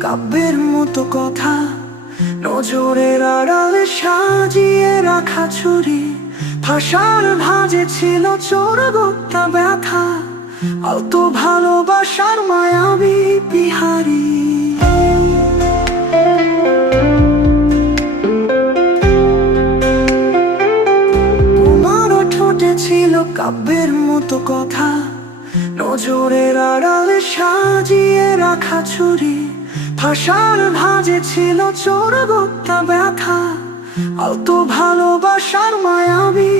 কাব্যের মতো কথা। নজরের আড়ালে সাজিয়ে রাখা ছুরি। ভাষার ভাজে ছিল চোরগোত্তা ব্যথা। অত ভালোবাসার মায়াবী বিহারী। ছিল কাব্যের মতো কথা। নজরের আড়ালে সাজিয়ে রাখা ছুরি। ভাষার ভাজে ছিল চোর গোপ্তা ব্যথা আলতো ভালোবাসার মায়াবী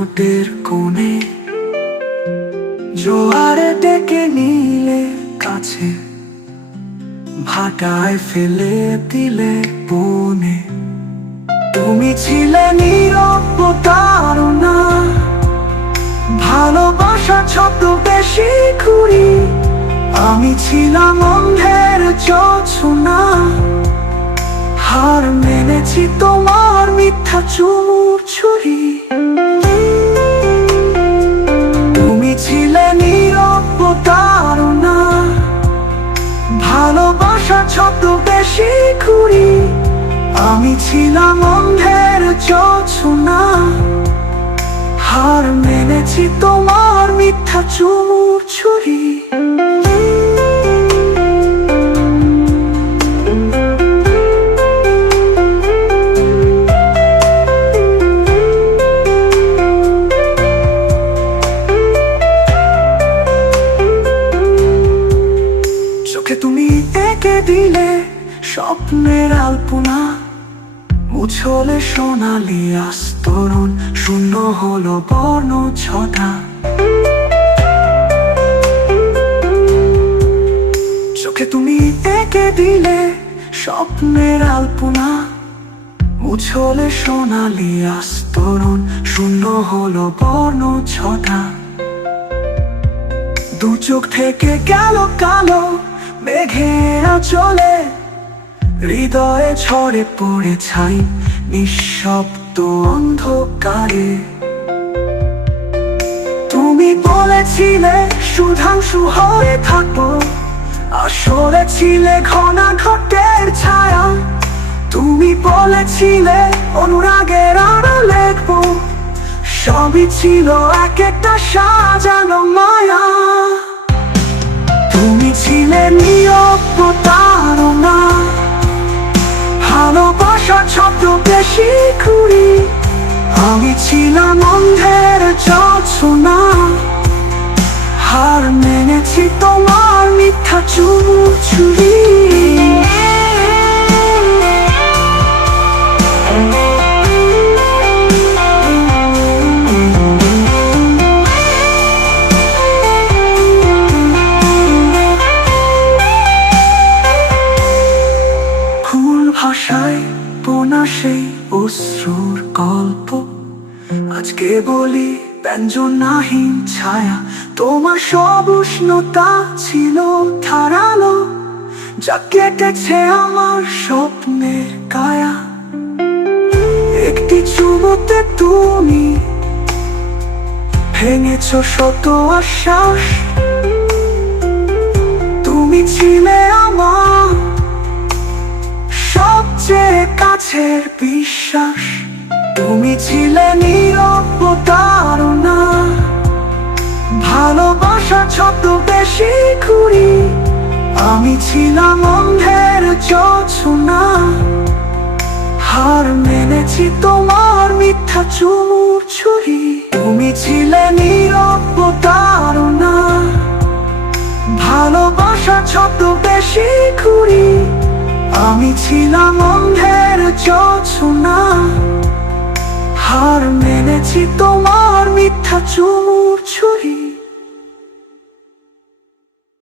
ঠোঁটের কোণে জোয়ারে ডেকে নিলে কাছে, ভাটায় ফেলে দিলে বনে। তুমি ছিলে নীরব তারনা ভালোবাসা ছোট বেশি ঘুরি। আমি ছিলাম অন্ধের চোছনা হার মেনেছি তোমার মিথ্যা চুমুর ছুরি। ভালোবাসা ছোট বেশি ঘুরি। আমি ছিলাম অন্ধের চোনা হার মেনেছি তোমার মিথ্যা চুমুর ছুরি। এঁকে দিলে স্বপ্নের আলপনা। মুছলে সোনালি আস্তরণ, শূন্য হলো বর্ণ ছটা। চোখে তুমি এঁকে দিলে স্বপ্নের আলপনা। মুছলে সোনালি আস্তরণ, শূন্য হলো বর্ণ ছটা। দু চোখ থেকে গেল কালো মেঘেরা চলে হৃদয়ে ছড়ে পড়ে ছাই নিঃশব্দ অন্ধকারে। তুমি বলেছিলে হয়ে থাকব, আসলে ছিলে ঘনা ঘটের ছায়া। তুমি বলেছিলে অনুরাগের আরও লেখবো সবই ছিল এক একটা সাজানো মায়া। নিয়ম প্রতারণা ভালোবাসা ছোট বেশি খুঁড়ি আমি ছিলাম অন্ধের যছনা হার মেনেছি তোমার মিথ্যা চুমু ছুরি অশ্রুর গল্প। আজকে বলি, ব্যঞ্জনাহীন ছায়া। তোমার সব উষ্ণতা ছিল ধারালো, যা কেটেছে আমার স্বপ্নের কায়া। একটি চুমোতে তুমি ভেঙেছ শত আশ্বাস। তুমি ছিলে আমার সবচেয়ে কাছের বিশ্বাস, তুমি ছিলে নীরব তারনা ভালোবাসা ছোট বেশি ঘুরি, আমি ছিলাম অন্ধের যছনা। হার মেনেছি তোমার মিথ্যা চুমুর ছুরি, তুমি ছিলে নীরব তারনা ভালোবাসা ছোট বেশি ঘুরি আমি ছিলাম অন্ধের যছনা হার মেনেছি তোমার মিথ্যা চুমুর ছুরি।